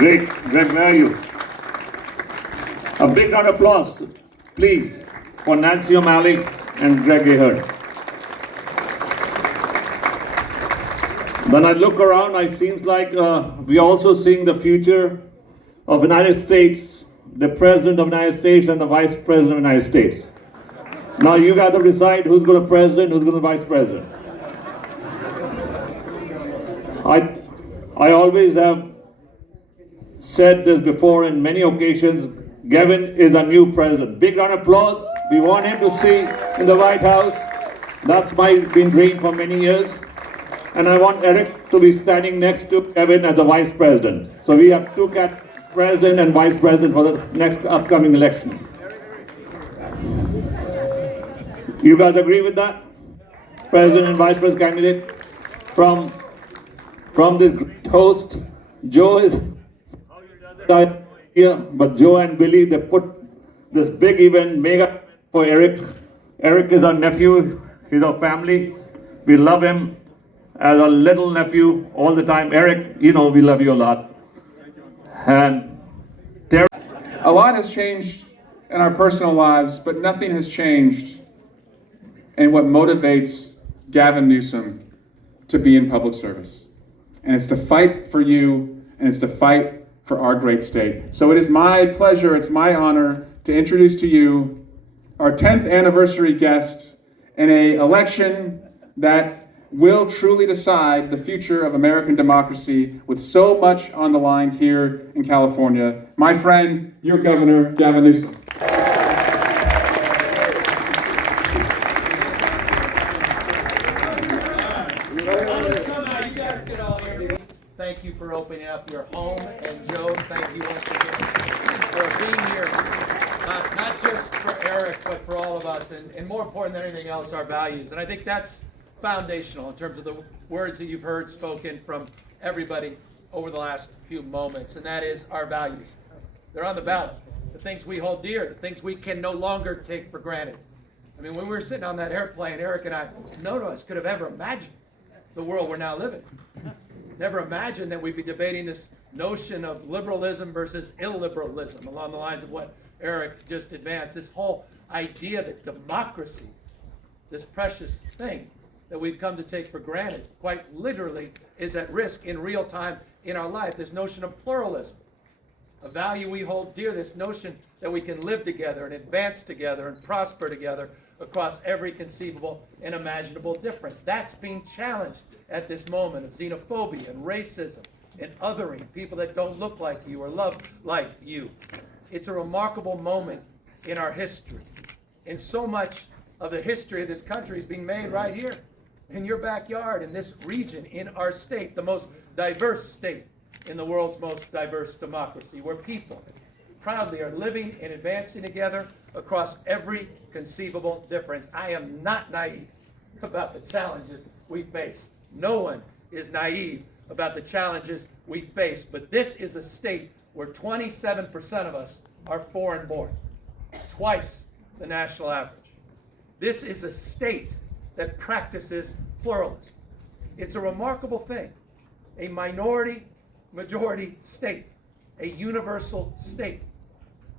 Great. Greg, where are you? A big round of applause, please, for Nancy O'Malley and Greg Ahern. When I look around, it seems like we're also seeing the future of the United States, the President of the United States and the Vice President of the United States. Now you got to decide who's going to president, who's going to vice president. I always have said this before in many occasions, Gavin is a new president. Big round of applause. We want him to see in the White House. That's my been dream for many years. And I want Eric to be standing next to Gavin as the vice president. So we have two president and vice president for the next upcoming election. You guys agree with that? President and vice president candidate from this great host. Joe is here, but Joe and Billy, they put this big event, mega for Eric. Eric is our nephew. He's our family. We love him as a little nephew all the time. Eric, you know we love you a lot. And a lot has changed in our personal lives, but nothing has changed in what motivates Gavin Newsom to be in public service. And it's to fight for you, and it's to fight for our great state. So it is my pleasure, it's my honor to introduce to you our 10th anniversary guest in an election that will truly decide the future of American democracy with so much on the line here in California. My friend, your governor, Gavin Newsom. Thank you for opening up your home, and Joe, thank you once again for being here, not just for Eric, but for all of us, and more important than anything else, our values. And I think that's foundational in terms of the words that you've heard spoken from everybody over the last few moments, and that is our values. They're on the ballot. The things we hold dear, the things we can no longer take for granted. I mean, when we were sitting on that airplane, Eric and I, none of us could have ever imagined the world we're now living. Never imagined that we'd be debating this notion of liberalism versus illiberalism along the lines of what Eric just advanced. This whole idea that democracy, this precious thing that we've come to take for granted, quite literally is at risk in real time in our life. This notion of pluralism, a value we hold dear, this notion that we can live together and advance together and prosper together across every conceivable and imaginable difference. That's being challenged at this moment of xenophobia and racism and othering, people that don't look like you or love like you. It's a remarkable moment in our history. And so much of the history of this country is being made right here in your backyard, in this region, in our state, the most diverse state in the world's most diverse democracy, where people proudly are living and advancing together across every conceivable difference. I am not naive about the challenges we face. No one is naive about the challenges we face, but this is a state where 27% of us are foreign born, twice the national average. This is a state that practices pluralism. It's a remarkable thing. A minority-majority state, a universal state.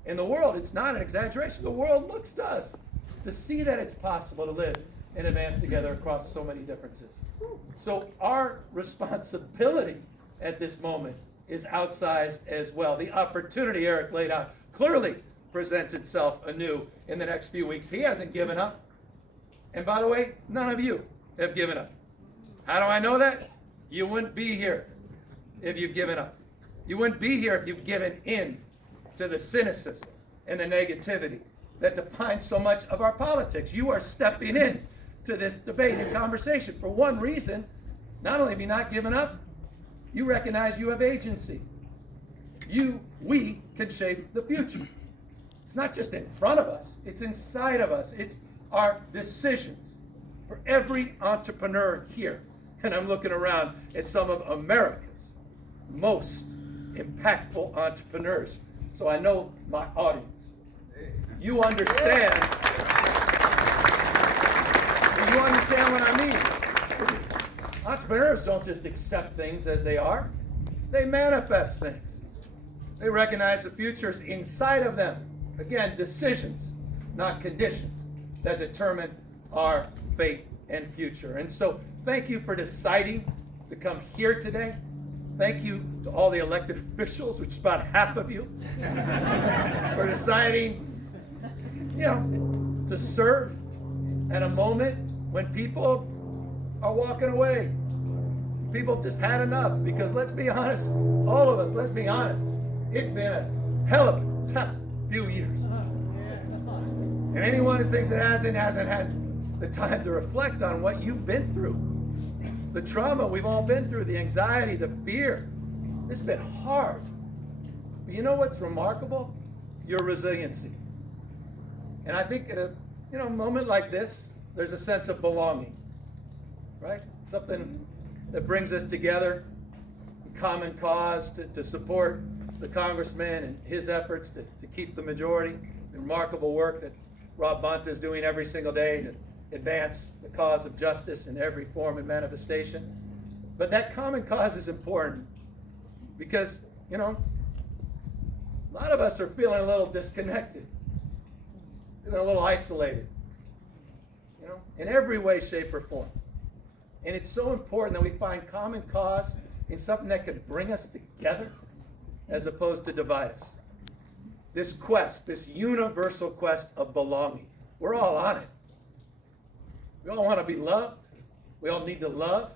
In the world, it's not an exaggeration. The world looks to us to see that it's possible to live and advance together across so many differences. So our responsibility at this moment is outsized as well. The opportunity Eric laid out clearly presents itself anew in the next few weeks. He hasn't given up. And by the way, none of you have given up. How do I know that? You wouldn't be here if you've given up. You wouldn't be here if you've given in to the cynicism and the negativity that defines so much of our politics. You are stepping in to this debate and conversation for one reason. Not only have you not given up, you recognize you have agency. We can shape the future. It's not just in front of us, it's inside of us. It's our decisions. For every entrepreneur here, and I'm looking around at some of America's most impactful entrepreneurs, so I know my audience. You understand what I mean. Entrepreneurs don't just accept things as they are. They manifest things. They recognize the future is inside of them. Again, decisions, not conditions, that determine our fate and future. And so thank you for deciding to come here today. Thank you to all the elected officials, which is about half of you, for deciding, to serve at a moment when people are walking away. People have just had enough, because let's be honest, all of us, let's be honest, it's been a hell of a tough few years. And anyone who thinks it hasn't had the time to reflect on what you've been through, the trauma we've all been through, the anxiety, the fear. This has been hard. But you know what's remarkable? Your resiliency. And I think at a moment like this, there's a sense of belonging, right? Something that brings us together, a common cause to support the congressman and his efforts to keep the majority, the remarkable work that Rob Bonta is doing every single day to advance the cause of justice in every form and manifestation. But that common cause is important because, a lot of us are feeling a little disconnected, feeling a little isolated, in every way, shape, or form. And it's so important that we find common cause in something that could bring us together as opposed to divide us. This quest, this universal quest of belonging, we're all on it. We all want to be loved. We all need to love.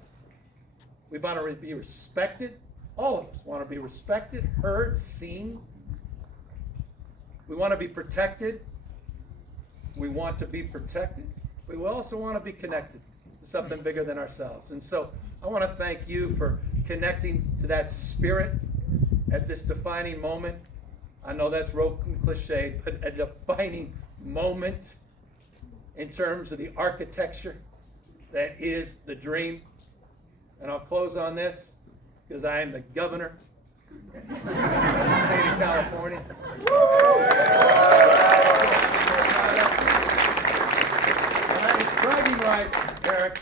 We want to be respected. All of us want to be respected, heard, seen. We want to be protected. We want to be protected. We also want to be connected to something bigger than ourselves. And so I want to thank you for connecting to that spirit at this defining moment. I know that's real cliche, but a defining moment in terms of the architecture that is the dream. And I'll close on this because I am the governor of the state of California. And it's bragging rights, Eric.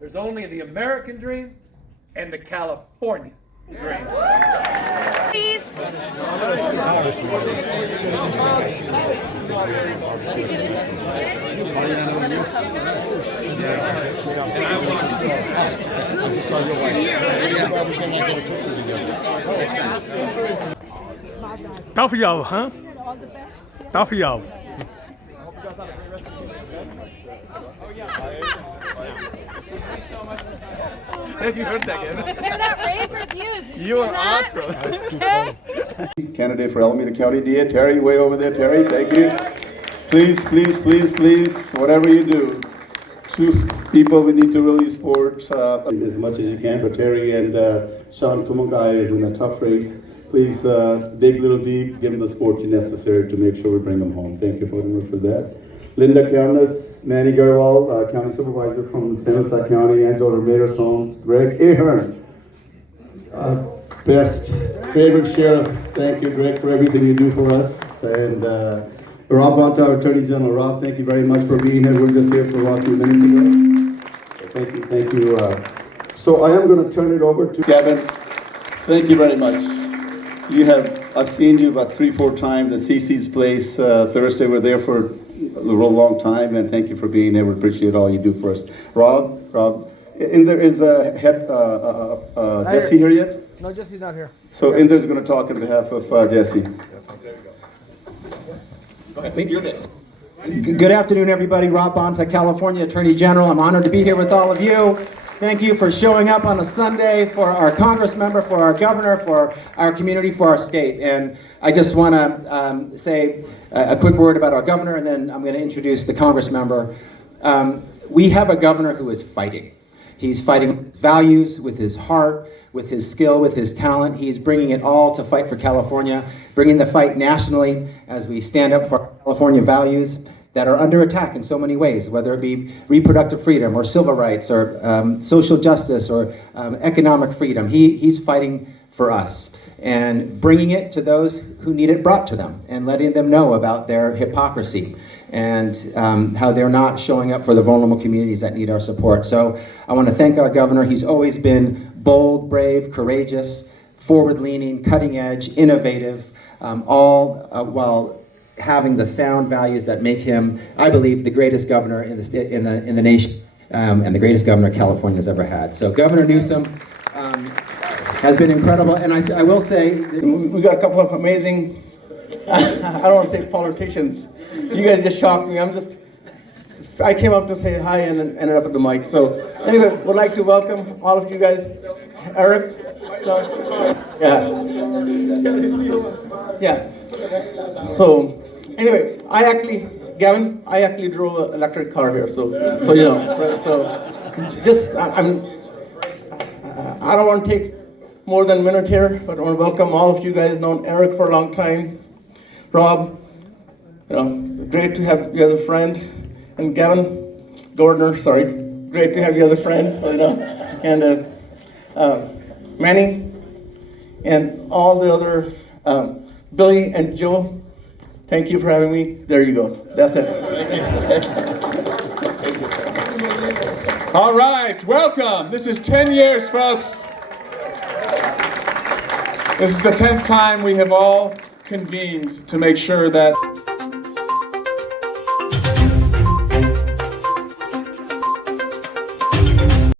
There's only the American dream and the California dream. Peace. Tough job, huh? Tough job. You heard that, Gavin? Hear that rave reviews. You are awesome. Candidate for Alameda County DA, Terry, way over there, Terry, thank you. Please, please, please, please, whatever you do, two people we need to really support as much as you can, but Terry and Sean Kumungai is in a tough race. Please dig a little deep, give them the support necessary to make sure we bring them home. Thank you for that. Linda Karnas, Manny Garwal, County Supervisor from Seneca County, Angela Ramirez-Holmes, Greg Ahern, best favorite sheriff. Thank you, Greg, for everything you do for us. And Rob Bonta, Attorney General. Rob, thank you very much for being here. We were just here for about 2 minutes ago. So thank you. So I am going to turn it over to Gavin. Thank you very much. I've seen you about 3-4 times at CC's place Thursday. We're there for a real long time, and thank you for being there. We appreciate all you do for us. Rob, and there is Jesse here yet? No, Jesse's not here. So Inder's going to talk on behalf of Jesse. Go ahead, you're next. Good afternoon, everybody. Rob Bonta, California Attorney General. I'm honored to be here with all of you. Thank you for showing up on a Sunday for our Congress member, for our governor, for our community, for our state. And I just want to say a quick word about our governor, and then I'm going to introduce the Congress member. We have a governor who is fighting. He's fighting with his values, with his heart, with his skill, with his talent. He's bringing it all to fight for California, bringing the fight nationally as we stand up for California values that are under attack in so many ways, whether it be reproductive freedom or civil rights or social justice or economic freedom. He's fighting for us and bringing it to those who need it brought to them and letting them know about their hypocrisy and how they're not showing up for the vulnerable communities that need our support. So I want to thank our governor. He's always been bold, brave, courageous, forward-leaning, cutting-edge, innovative, all while having the sound values that make him, I believe, the greatest governor in the nation, and the greatest governor California has ever had. So Governor Newsom has been incredible, and I will say, we got a couple of amazing, I don't want to say politicians. You guys just shocked me. I came up to say hi and ended up at the mic. So anyway, would like to welcome all of you guys. Eric? Yeah. So anyway, Gavin, I actually drove an electric car here, so you know. So just, I don't want to take more than a minute here, but I want to welcome all of you guys. Known Eric for a long time. Rob, you know, great to have you as a friend. And Gavin, Gavernor, sorry, great to have you as a friend, so, you know. And Manny, and all the other, Billy and Joe, thank you for having me. There you go. That's it. All right, welcome. This is 10 years, folks. This is the 10th time we have all convened to make sure that